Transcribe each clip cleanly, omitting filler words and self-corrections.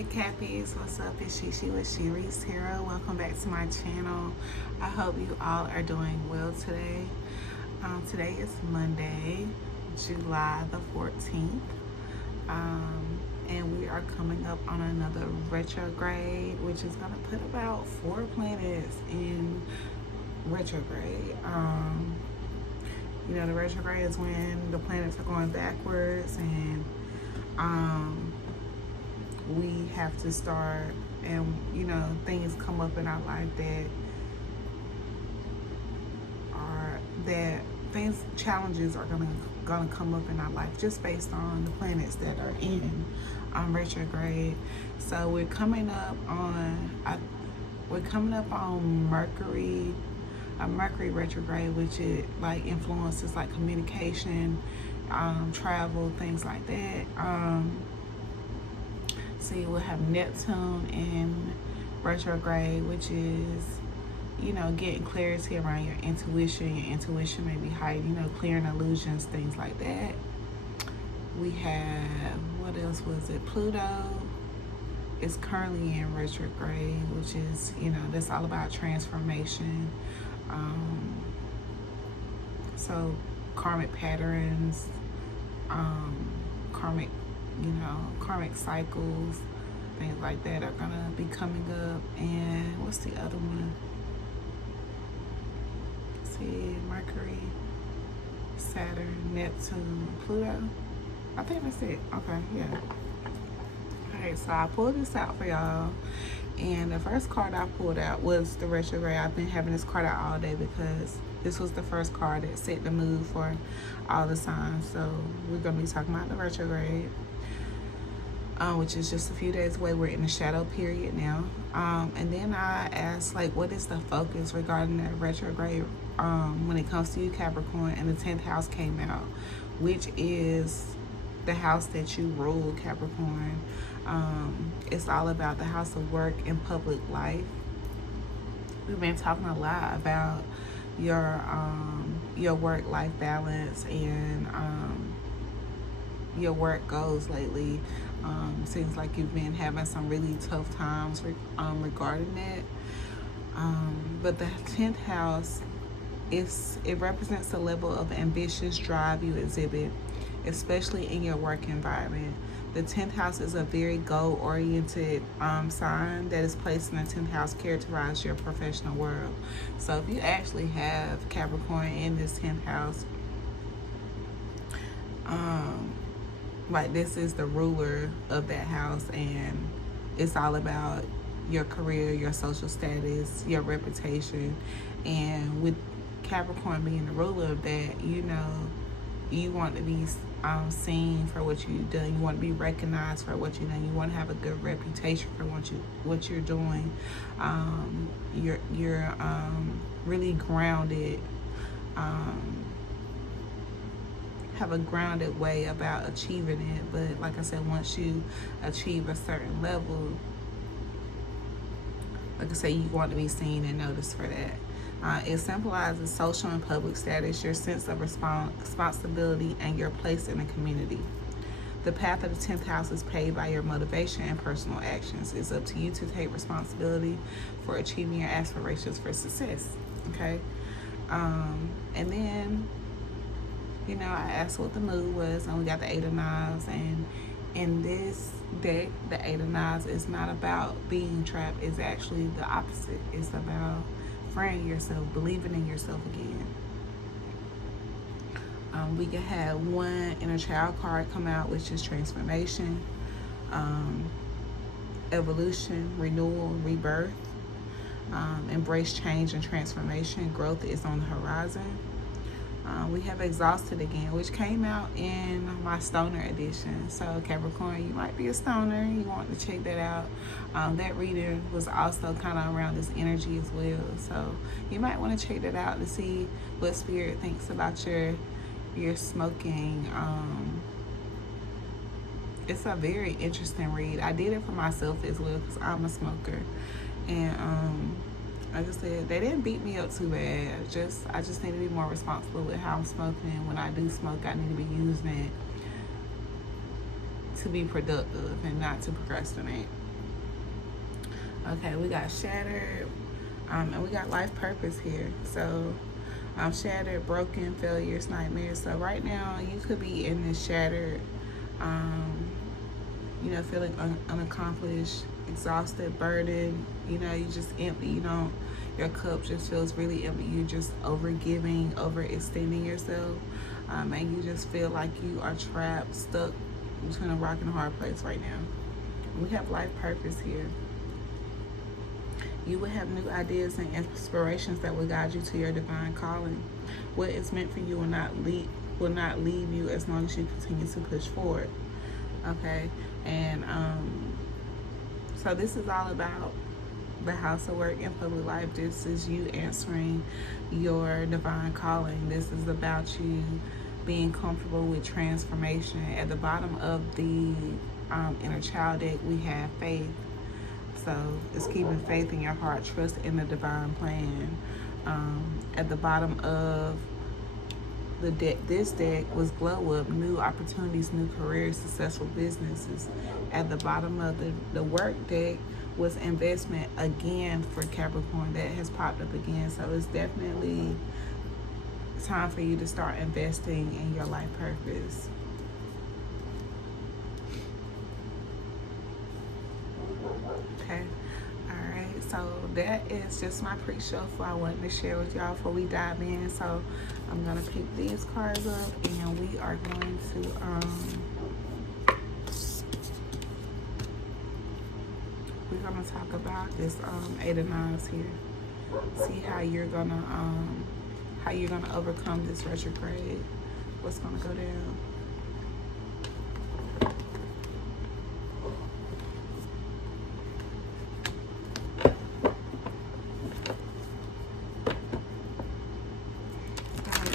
Hey Cappies, what's up? It's Shishi with Shiri's Hero. Welcome back to my channel. I hope you all are doing well today. Today is Monday, July the 14th. And we are coming up on another retrograde, which is going to put about 4 planets in retrograde. You know, the retrograde is when the planets are going backwards and we have to start, and you know, things come up in our life challenges are gonna come up in our life just based on the planets that are in retrograde. So we're coming up on Mercury, a Mercury retrograde, which it like influences like communication, travel, things like that. See, we'll have Neptune in retrograde, which is, you know, getting clarity around your intuition. Your intuition may be heightened, you know, clearing illusions, things like that. We have, what else was it? Pluto is currently in retrograde, which is, you know, that's all about transformation. So karmic patterns, karmic cycles, things like that are gonna be coming up. And what's the other one? Let's see, Mercury, Saturn, Neptune, Pluto. I think that's it. Okay, yeah. Alright, so I pulled this out for y'all. And the first card I pulled out was the retrograde. I've been having this card out all day because this was the first card that set the mood for all the signs. So we're gonna be talking about the retrograde, which is just a few days away. We're in the shadow period now. And then I asked, like, what is the focus regarding that retrograde when it comes to you, Capricorn? And the 10th house came out, which is the house that you rule, Capricorn. It's all about the house of work and public life. We've been talking a lot about your work-life balance and your work goals lately. Seems like you've been having some really tough times regarding that. But the 10th house, it represents the level of ambitious drive you exhibit, especially in your work environment. The 10th house is a very goal-oriented sign that is placed in the 10th house, characterizes your professional world. So if you actually have Capricorn in this 10th house, like, this is the ruler of that house, and it's all about your career, your social status, your reputation. And with Capricorn being the ruler of that, you know, you want to be seen for what you've done. You want to be recognized for what you've done. You want to have a good reputation for what you're doing. You're really grounded. Have a grounded way about achieving it. But like I said, once you achieve a certain level, like I say, you want to be seen and noticed for that. It symbolizes social and public status, your sense of responsibility, and your place in the community. The path of the 10th house is paved by your motivation and personal actions. It's up to you to take responsibility for achieving your aspirations for success. Okay? And then, you know, I asked what the mood was, and we got the 8 of Knives. And in this deck, the 8 of Knives is not about being trapped. It's actually the opposite. It's about freeing yourself, believing in yourself again. We can have one inner child card come out, which is transformation, evolution, renewal, rebirth, embrace change and transformation. Growth is on the horizon. We have exhausted again, which came out in my stoner edition. So Capricorn, you might be a stoner, you want to check that out. That reading was also kind of around this energy as well, so you might want to check that out to see what spirit thinks about your smoking. It's a very interesting read. I did it for myself as well because I'm a smoker, and like I said, they didn't beat me up too bad. I just need to be more responsible with how I'm smoking. And when I do smoke, I need to be using it to be productive and not to procrastinate. Okay, we got shattered, and we got life purpose here. So shattered, broken, failures, nightmares. So right now you could be in this shattered, you know, feeling unaccomplished, exhausted, burdened. You know, you just empty. You don't, your cup just feels really empty. You're just over giving, overextending yourself, and you just feel like you are trapped, stuck between a rock and a hard place right now. We have life purpose here. You will have new ideas and inspirations that will guide you to your divine calling. What is meant for you will not leave you as long as you continue to push forward. Okay, and so this is all about the house of work and public life. This is you answering your divine calling. This is about you being comfortable with transformation. At the bottom of the inner child deck, we have faith. So it's keeping faith in your heart, trust in the divine plan. At the bottom of the deck, this deck was glow up, new opportunities, new careers, successful businesses. At the bottom of the work deck was investment again for Capricorn. That has popped up again. So it's definitely time for you to start investing in your life purpose. Okay, all right, so that is just my pre-shuffle I wanted to share with y'all before we dive in. So I'm gonna pick these cards up and we are going to we're gonna talk about this Eight of Knives here. See how you're gonna overcome this retrograde. What's gonna go down?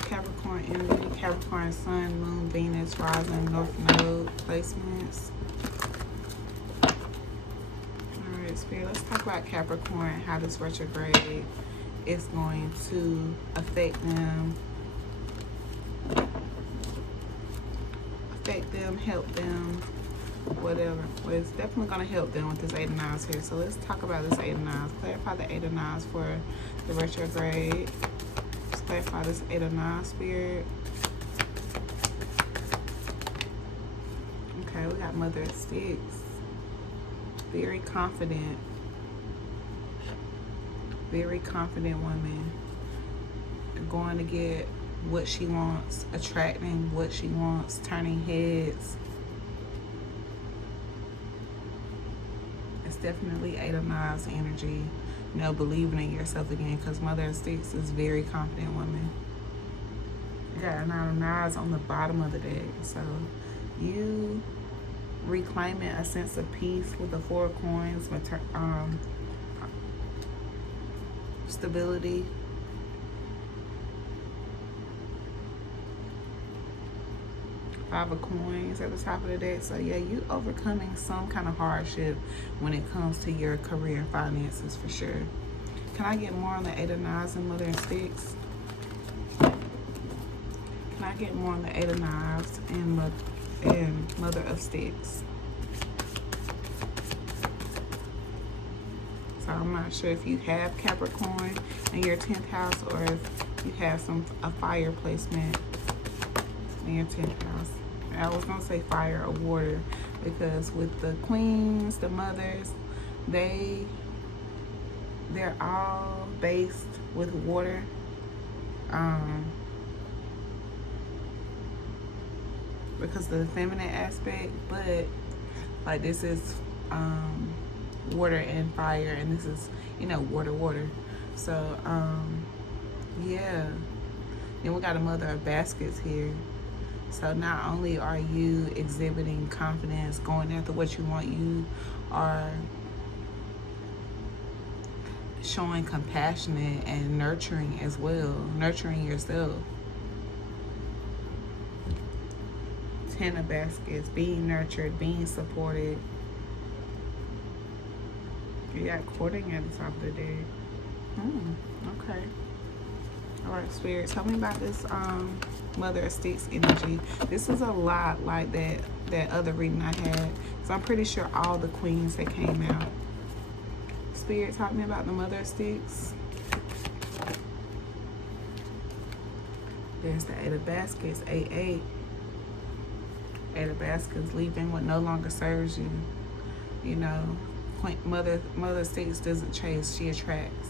Capricorn energy, Capricorn Sun, Moon, Venus, Rising, North Node placements. Alright, Spirit, let's talk about Capricorn, how this retrograde is going to affect them, help them, whatever. Well, it's definitely going to help them with this Eight of Knives here. So let's talk about this Eight of Knives. Clarify the Eight of Knives for the retrograde. Let's clarify this Eight of Knives, Spirit. Okay, we got Mother of Sticks. Very confident woman. Going to get what she wants, attracting what she wants, turning heads. It's definitely Eight of Knives energy. You know, believing in yourself again, because Mother of Sticks is very confident woman. You got a Nine of Knives on the bottom of the deck. So you reclaiming a sense of peace with the Four of Coins, stability. Five of Coins at the top of the deck. So yeah, you overcoming some kind of hardship when it comes to your career and finances for sure. Can I get more on the Eight of Knives and Mother of Sticks? Can I get more on the Eight of Knives and Mother of Sticks? So I'm not sure if you have Capricorn in your 10th house or if you have a fire placement in your 10th house. I was gonna say fire or water, because with the queens, the mothers, they're all based with water. Because of the feminine aspect, but like this is water and fire, and this is, you know, water. So yeah. Then we got a Mother of Baskets here. So not only are you exhibiting confidence, going after what you want, you are showing compassion and nurturing as well, nurturing yourself. Ten of Baskets, being nurtured, being supported. You got courting at the top of the day. Okay. All right, Spirit, tell me about this Mother of Sticks energy. This is a lot like that other reading I had. So I'm pretty sure all the queens that came out. Spirit, talk to me about the Mother of Sticks. There's the Eight of Baskets, 8-8. Eight of Baskets, leaving what no longer serves you. You know, Mother of Sticks doesn't chase, she attracts.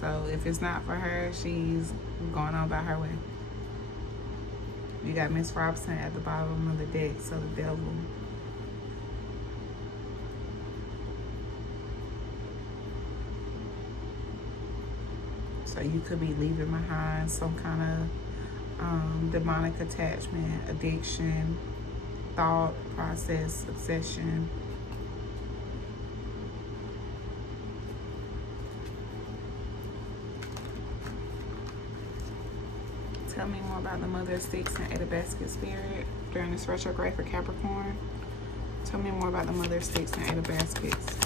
So if it's not for her, she's going on by her way. You got Miss Robinson at the bottom of the deck, so the Devil. So you could be leaving behind some kind of demonic attachment, addiction, thought process, obsession. Tell me more about the Mother of Sticks and Eight of Baskets spirit during this retrograde for Capricorn. Tell me more about the Mother of Sticks and Eight of Baskets.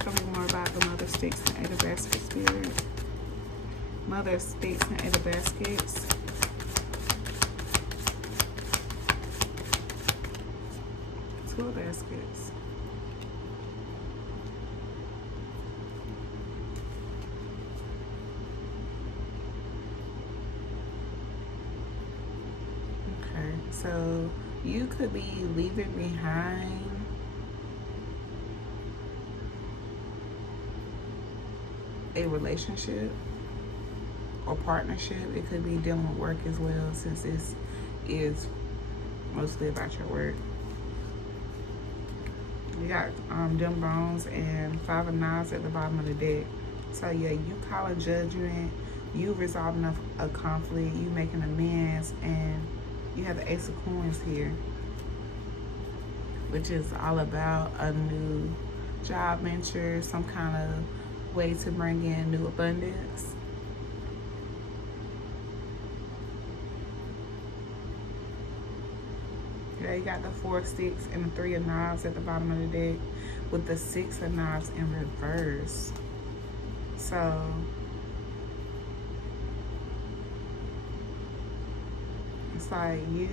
Tell me more about the Mother of Sticks and Eight of Baskets spirit. Mother of Sticks and Eight of Baskets. Two of Baskets. So you could be leaving behind a relationship or partnership. It could be dealing with work as well, since this is mostly about your work. You got Dim Bones and Five of Knives at the bottom of the deck. So yeah, you calling judgment, you resolving a conflict, you making amends, and you have the Ace of Coins here, which is all about a new job venture, some kind of way to bring in new abundance. Yeah, you got the Four of Sticks and the Three of Knives at the bottom of the deck with the Six of Knives in reverse. So it's like you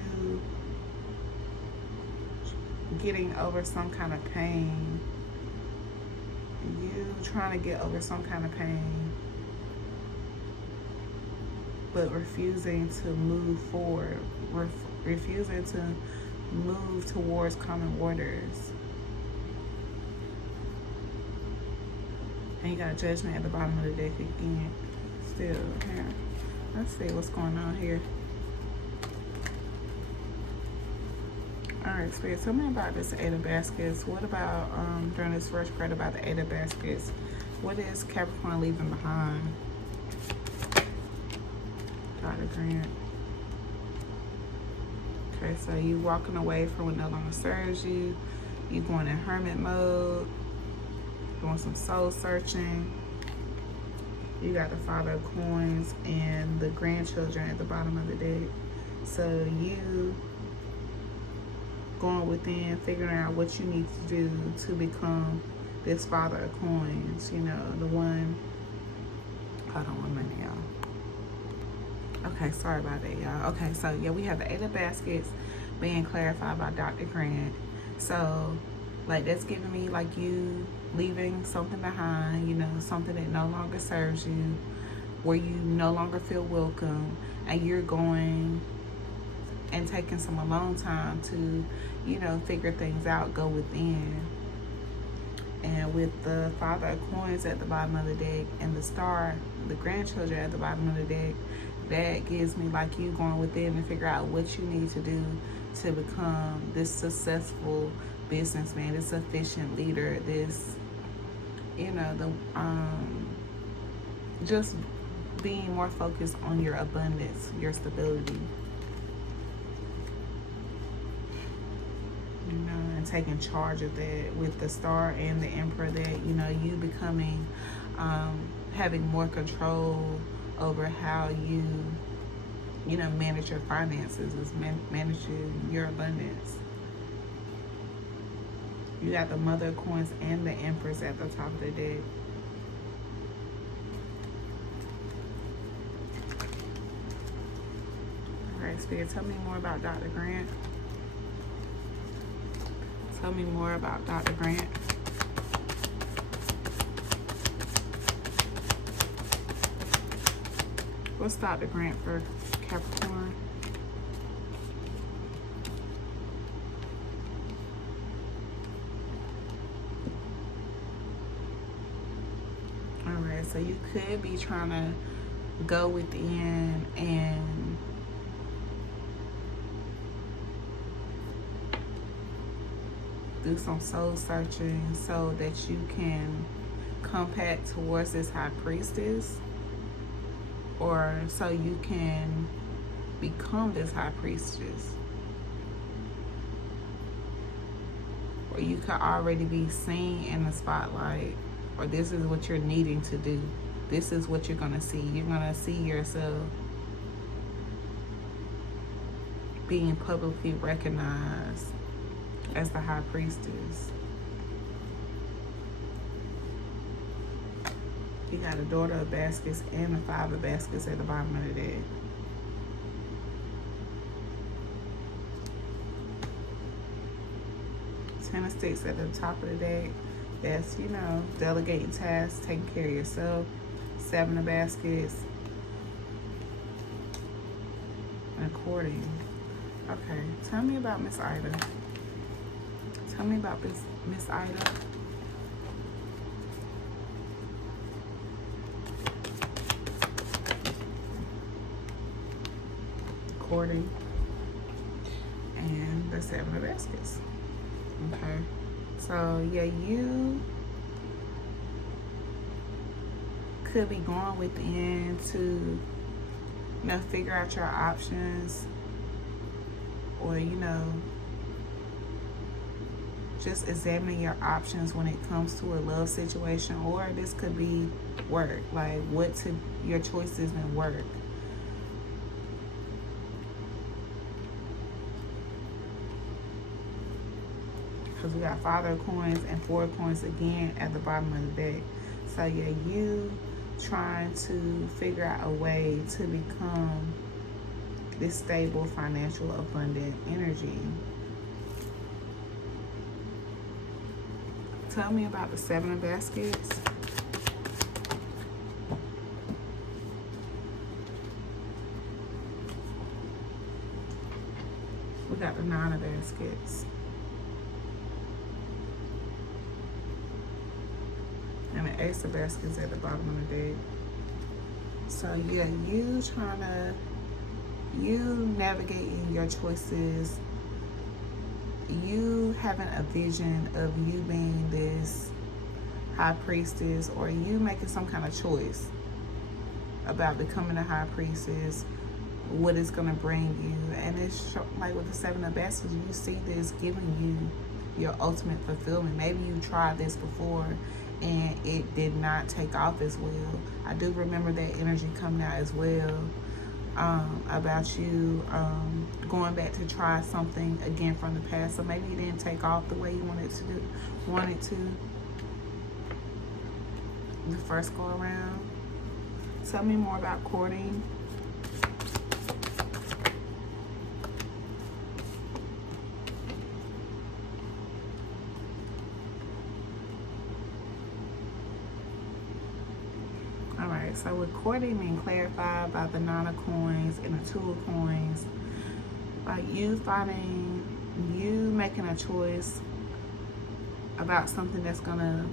getting over some kind of pain. You trying to get over some kind of pain, but refusing to move forward, refusing to move towards common waters. And you got Judgment at the bottom of the deck again. Still here. Let's see what's going on here. Alright, Spirit, tell me about this Eight of Baskets. What about during this first card about the Eight of Baskets? What is Capricorn leaving behind? Dr. Grant. Okay, so you walking away from what no longer serves you. You going in hermit mode. Doing some soul searching. You got the Father of Coins and the grandchildren at the bottom of the deck. So you going within, figuring out what you need to do to become this Father of Coins. You know, the one. Hold on 1 minute, y'all. Okay, sorry about that, y'all. Okay, so yeah, we have the Eight of Baskets being clarified by Dr. Grant. So, like, that's giving me like you leaving something behind, you know, something that no longer serves you, where you no longer feel welcome, and you're going and taking some alone time to, you know, figure things out, go within. And with the Father of Coins at the bottom of the deck and the Star, the grandchildren at the bottom of the deck, that gives me like you going within and figure out what you need to do to become this successful businessman, this efficient leader, this, you know, the just being more focused on your abundance, your stability. You know, and taking charge of that with the Star and the Emperor, that, you know, you becoming, having more control over how you know, manage your finances, is managing your abundance. You got the Mother of Coins and the Empress at the top of the deck. All right, Spirit, tell me more about Dr. Grant. Tell me more about Dr. Grant. What's Dr. Grant for Capricorn? Alright, so you could be trying to go within and do some soul searching so that you can come back towards this high priestess, or so you can become this high priestess. Or you could already be seen in the spotlight, or this is what you're needing to do. This is what you're gonna see. You're gonna see yourself being publicly recognized as the high priestess. You got a daughter of baskets and a 5 of baskets at the bottom of the deck. Ten of sticks at the top of the deck. That's, you know, delegating tasks, taking care of yourself. 7 of baskets. And courting. Okay, tell me about Miss Ida. Tell me about Miss Ida. Courting. And the 7 of baskets. Okay. So, yeah, you could be going within to, you know, figure out your options, or, you know, just examining your options when it comes to a love situation. Or this could be work, like your choices in work. Because we got 5 of coins and 4 of coins again at the bottom of the deck. So yeah, you trying to figure out a way to become this stable, financial, abundant energy. Tell me about the 7 of baskets. We got the 9 of baskets. And the Ace of baskets at the bottom of the deck. So yeah, you navigating your choices, you having a vision of you being this high priestess, or you making some kind of choice about becoming a high priestess, what it's going to bring you. And it's like with the 7 of baskets, you see this giving you your ultimate fulfillment. Maybe you tried this before and it did not take off as well. I do remember that energy coming out as well, about you going back to try something again from the past. So maybe it didn't take off the way you wanted to the first go around. Tell me more about courting. Alright, so with courting being clarified by the 9 of coins and the 2 of coins, like you making a choice about something that's gonna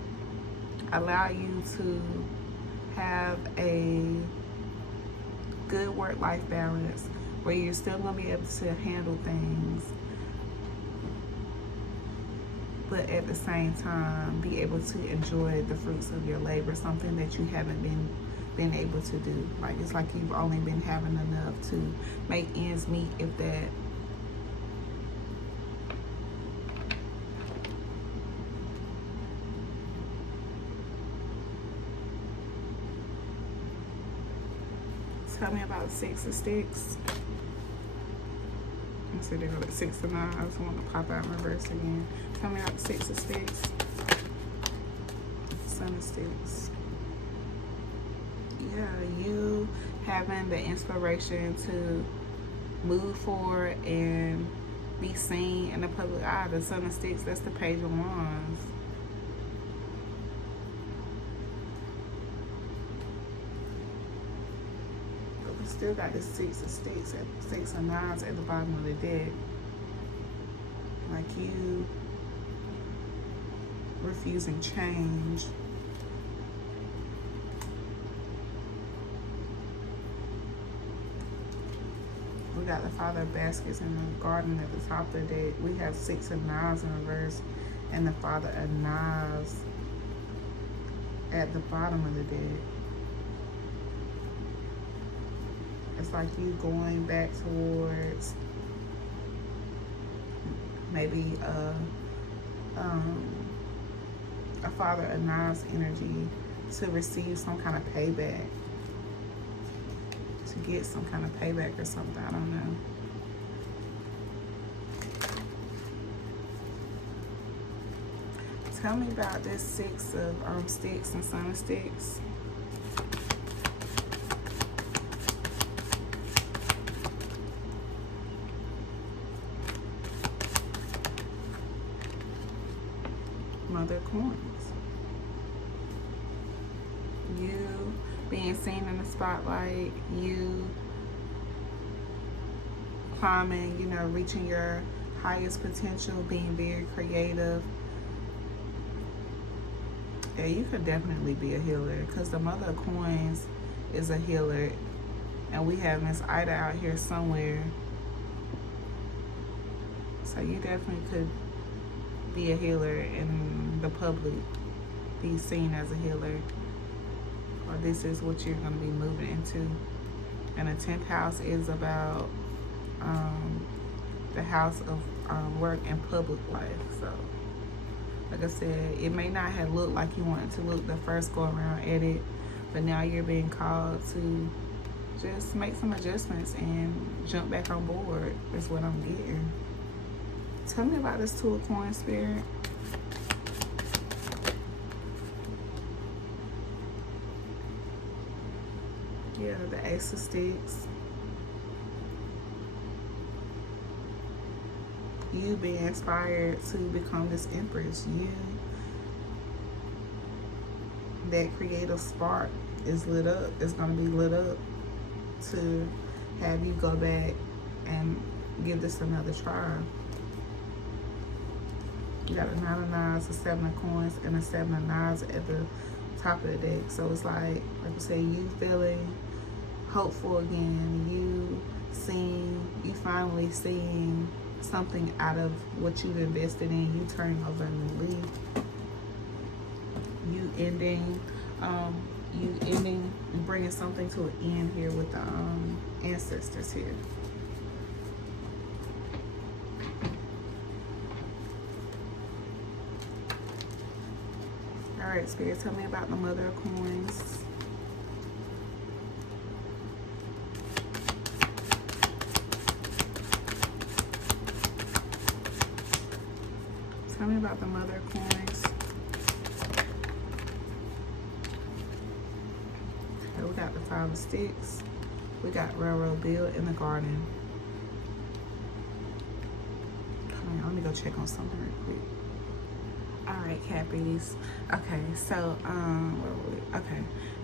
allow you to have a good work-life balance, where you're still gonna be able to handle things, but at the same time be able to enjoy the fruits of your labor, something that you haven't been able to do. Like it's like you've only been having enough to make ends meet, if that. Tell me about 6 of sticks. I said they go like 6 of 9. I just want to pop out in reverse again. Tell me about 6 of sticks. Son of sticks. Yeah, you having the inspiration to move forward and be seen in the public eye. The Son of Sticks, that's the Page of Wands. But we still got the Six of Sticks and Six of Nines at the bottom of the deck. Like you refusing change. We got the Father of Baskets in the Garden at the top of the deck. We have Six of Knives in reverse and the Father of Knives at the bottom of the deck. It's like you going back towards maybe a Father of Knives energy to receive some kind of payback. To get some kind of payback or something, I don't know. Tell me about this Six of Sticks and Son of Sticks. Mother of Coins. You being seen in the spotlight, you climbing, you know, reaching your highest potential, being very creative. Yeah, you could definitely be a healer because the Mother of Coins is a healer, and we have Miss Ida out here somewhere. So you definitely could be a healer in the public, be seen as a healer. Or this is what you're going to be moving into. And the 10th house is about the house of work and public life. So, like I said, it may not have looked like you wanted to look the first go around at it, but now you're being called to just make some adjustments and jump back on board, is what I'm getting. Tell me about this Two of Coins, Spirit. Yeah, the Ace of Sticks. You being inspired to become this Empress. You, that creative spark is lit up. It's going to be lit up to have you go back and give this another try. You got a 9 of Knives, a 7 of Coins, and a 7 of Knives at the top of the deck. So it's like I said, you feeling hopeful again. You finally seeing something out of what you've invested in. You turning over a new leaf. You ending and bringing something to an end here with the ancestors here. All right, Spirit, tell me about the Mother of Coins. Tell me about the Mother of Coins. Okay, we got the 5 of Sticks. We got Railroad Bill in the Garden. Okay, let me go check on something real quick. All right, Cappies. Okay, so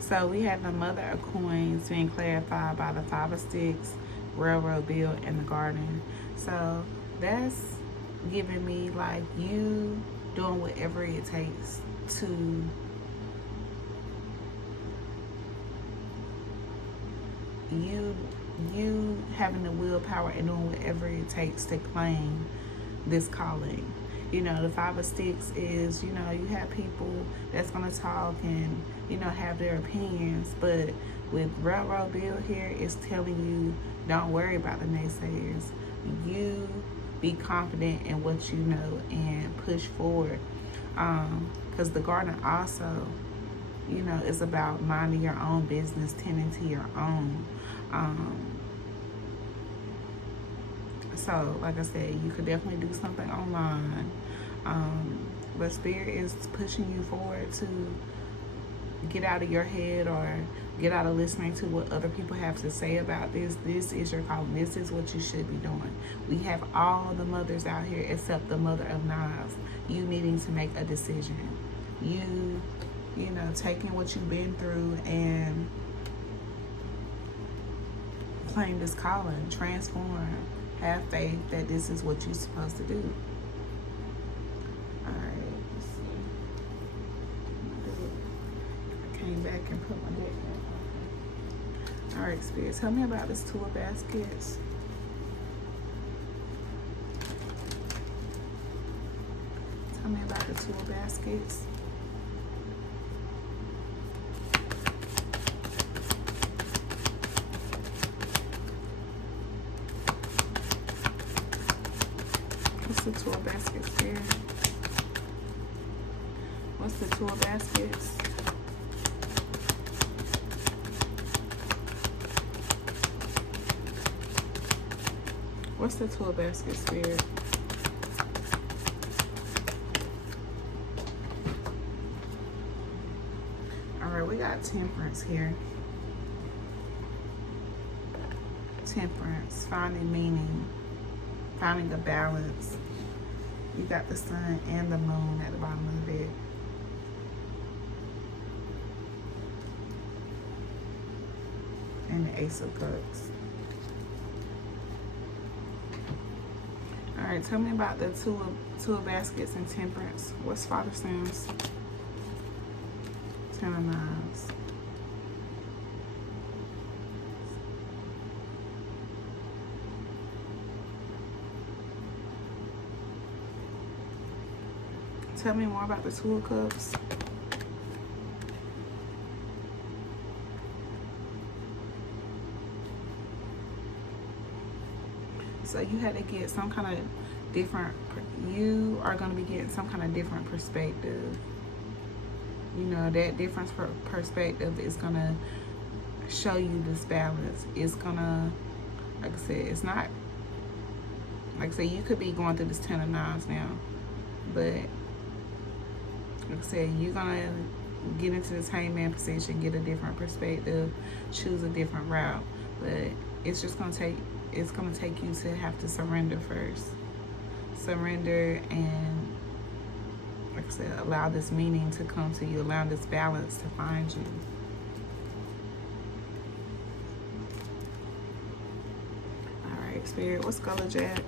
so we have the Mother of Coins being clarified by the 5 of Sticks, Railroad Bill, and the Garden. So that's giving me like you doing whatever it takes to you having the willpower and doing whatever it takes to claim this calling. You know, the 5 of Sticks is, you know, you have people that's going to talk and, you know, have their opinions. But with Railroad Bill here, it's telling you, don't worry about the naysayers. You be confident in what you know and push forward. Because the Garden also, you know, is about minding your own business, tending to your own. So, like I said, you could definitely do something online. But Spirit is pushing you forward to get out of your head or get out of listening to what other people have to say about this. This is your calling. This is what you should be doing. We have all the mothers out here except the mother of knives. You needing to make a decision. You know, taking what you've been through and claim this calling, transform, have faith that this is what you're supposed to do. All right, let's see. I came back and put my deck back on. All right, Spirit, tell me about this Two of Baskets. Tell me about the Two of Baskets. What's the Two of Baskets here? What's the Two of Baskets? What's the Two of Baskets, Spirit? All right, we got Temperance here. Temperance, finding meaning, finding a balance. You got the sun and the moon at the bottom of the deck. And the Ace of Cups. All right, tell me about the two of Baskets and Temperance. What's Father Sims? Ten of Knives. Tell me more about the Two of Cups. So you had to get some kind of different, you are going to be getting some kind of different perspective. You know, that different perspective is going to show you this balance. It's going to, like I said, it's not, like I said, you could be going through this Ten of Knives now. But, like I said, you're going to get into this hangman position, get a different perspective, choose a different route. But it's just going to take, it's going to take you to have to surrender first. Surrender and, like I said, allow this meaning to come to you. Allow this balance to find you. All right, Spirit, what's Color Jack?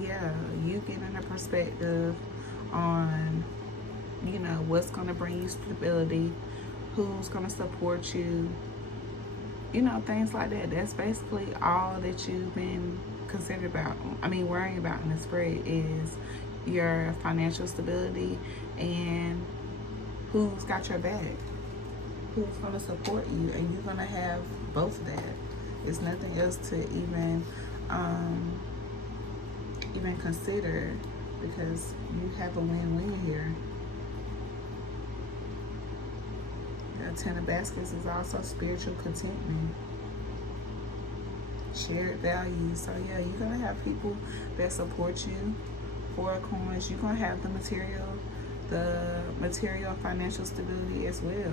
Yeah, you getting a perspective on, you know, what's going to bring you stability, who's going to support you, you know, things like that. That's basically all that you've been worrying about in the spread is your financial stability and who's got your back, who's going to support you, and you're going to have both of that. There's nothing else to even consider, because you have a win-win here. Ten of Baskets is also spiritual contentment, shared values. So yeah, you're gonna have people that support you. Four of Coins, you're gonna have the material financial stability as well.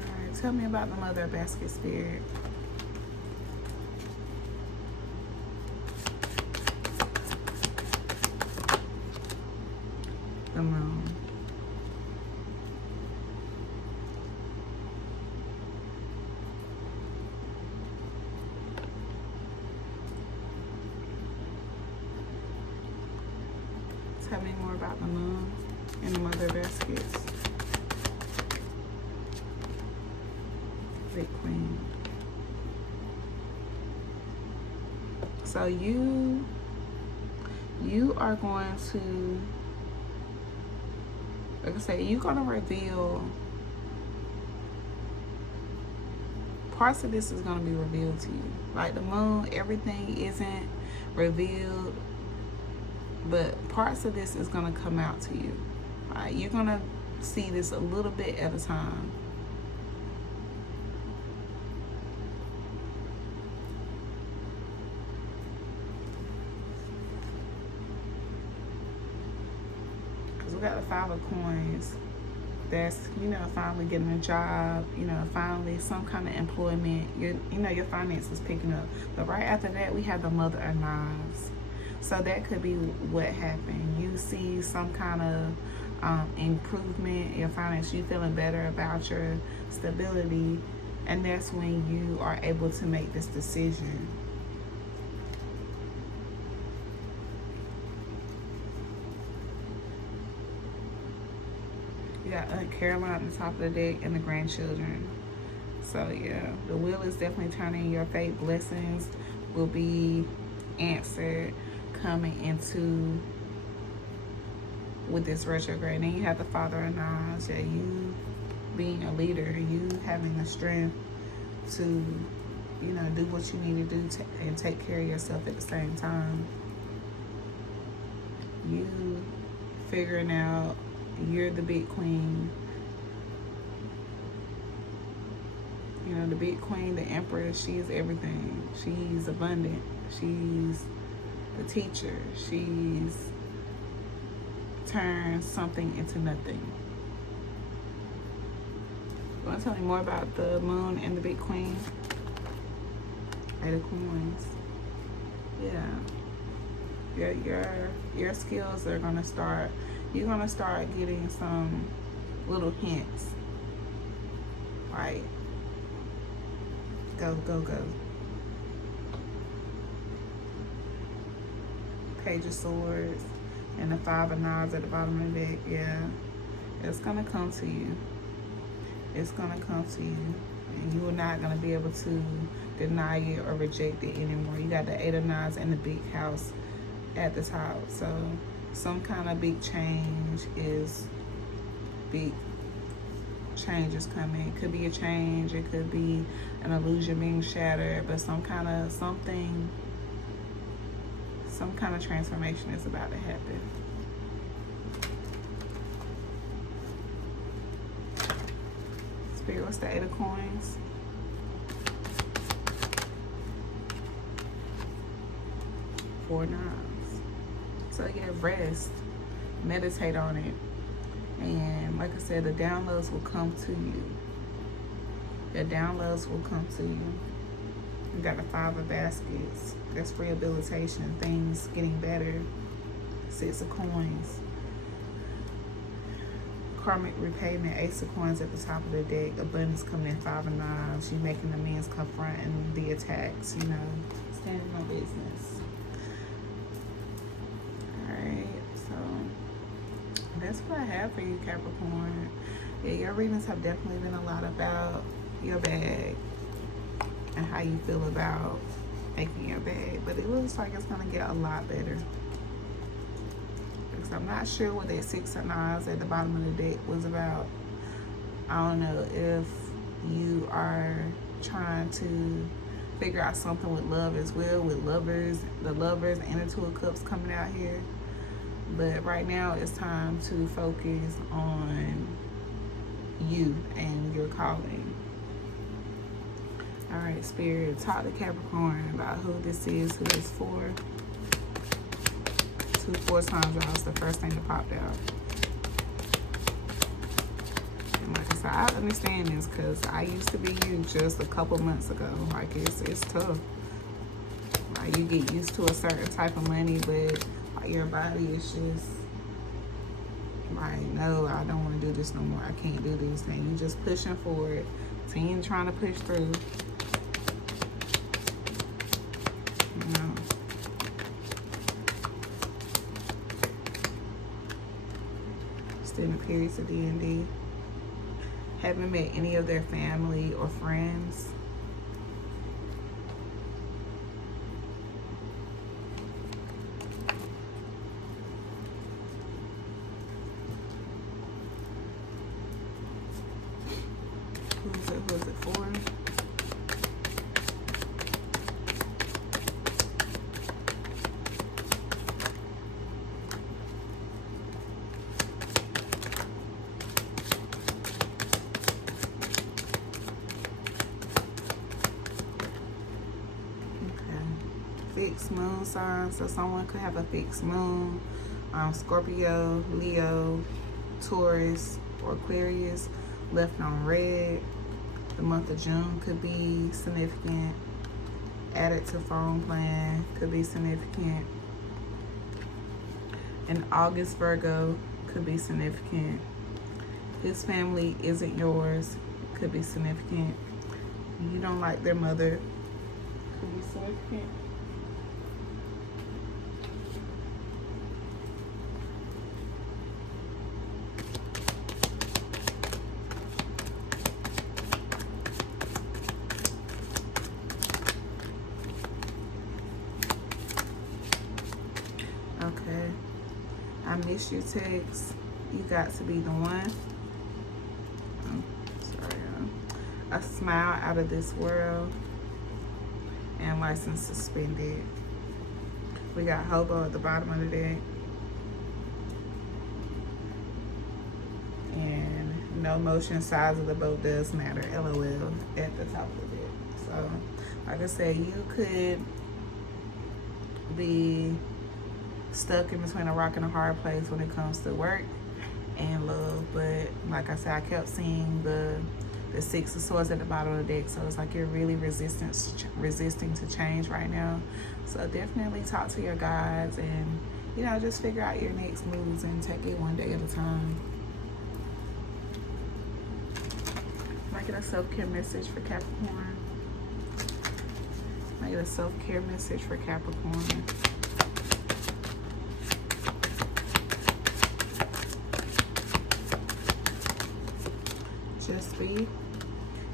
All right, tell me about the Mother of Basket, Spirit. The Moon. Tell me more about the Moon and the Mother of Baskets. Big Queen. So you are going to, like I say, you're going to reveal, parts of this is going to be revealed to you. Like the Moon, everything isn't revealed, but parts of this is going to come out to you. Right? You're going to see this a little bit at a time. we got the 5 of Coins. That's, you know, finally getting a job, you know, finally some kind of employment. You know, your finances picking up. But right after that, we have the Mother of Knives. So that could be what happened. You see some kind of improvement, your finance, you feeling better about your stability, and that's when you are able to make this decision. You got Aunt Caroline on the top of the deck and the grandchildren. So yeah, the wheel is definitely turning in your fate. Blessings will be answered coming into with this retrograde. And you have the Father of Knives. Yeah, you being a leader, you having the strength to, you know, do what you need to do and take care of yourself at the same time. You figuring out you're the big queen. You know, the big queen, the empress, she is everything. She's abundant. She's the teacher. She's turned something into nothing. You want to tell me more about the moon and the big queen? 8 of Coins. Yeah. Your skills are gonna start. You're gonna start getting some little hints. Like, go, go, go. Page of Swords and the 5 of Knives at the bottom of the deck. Yeah, it's gonna come to you. It's gonna come to you, and you are not gonna be able to deny it or reject it anymore. You got the 8 of Knives and the big house at the top. So some kind of big change is coming. It could be a change, it could be an illusion being shattered, but some kind of transformation is about to happen. Spirit, what's the 8 of Coins? Four Knives. So yeah, rest, meditate on it, and like I said, the downloads will come to you. The downloads will come to you. You got the 5 of Baskets. That's rehabilitation, things getting better. 6 of Coins. Karmic repayment, Ace of Coins at the top of the deck. Abundance coming in, 5 of Knives. You making amends, confronting the attacks, you know, standing on business. That's what I have for you, Capricorn. Yeah, your readings have definitely been a lot about your bag and how you feel about making your bag, but it looks like it's gonna get a lot better. Because I'm not sure what that 6 of Knives at the bottom of the deck was about. I don't know if you are trying to figure out something with love as well, with lovers, the lovers and the 2 of Cups coming out here. But right now it's time to focus on you and your calling. All right, Spirit, talk to Capricorn about who this is, who it's for. 2 4 times, y'all. It's the first thing that popped out. And like I said, I understand this because I used to be you just a couple months ago. Like, it's tough. Like, you get used to a certain type of money, but your body is just like, no, I don't want to do this no more. I can't do this. And you just pushing forward. So you ain't trying to push through. You know. Student periods of D&D. Haven't met any of their family or friends. Who is it for? Fixed moon sign, so someone could have a fixed moon. Scorpio, Leo, Taurus, or Aquarius left on red. The month of June could be significant. Added to phone plan could be significant. In August, Virgo could be significant. His family isn't yours could be significant. You don't like their mother could be significant. Okay. I miss you text. You got to be the one. Sorry. A smile out of this world. And license suspended. We got hobo at the bottom of the deck. And no motion, size of the boat does matter. LOL at the top of the deck. So, like I said, you could be stuck in between a rock and a hard place when it comes to work and love. But like I said, I kept seeing the Six of Swords at the bottom of the deck, so it's like you're really resisting to change right now. So definitely talk to your guides and, you know, just figure out your next moves and take it one day at a time. Can I get a self-care message for Capricorn? Can I get a self-care message for Capricorn? Just be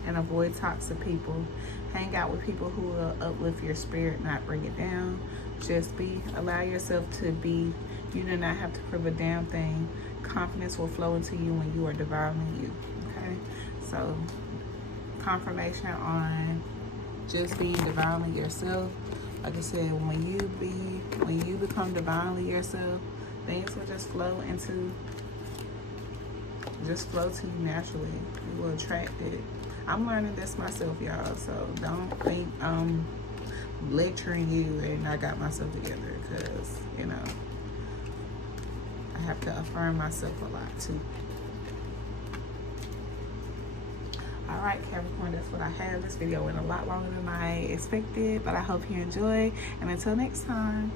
and avoid toxic people. Hang out with people who will uplift your spirit, not bring it down. Just be. Allow yourself to be. You do not have to prove a damn thing. Confidence will flow into you when you are divinely you. Okay? So, confirmation on just being divinely yourself. Like I said, when you become divinely yourself, things will just flow to you naturally. You will attract it. I'm learning this myself, y'all, so don't think I'm lecturing you and I got myself together, because, you know, I have to affirm myself a lot too. Alright, Capricorn, that's what I have. This video went a lot longer than I expected, but I hope you enjoy, and until next time.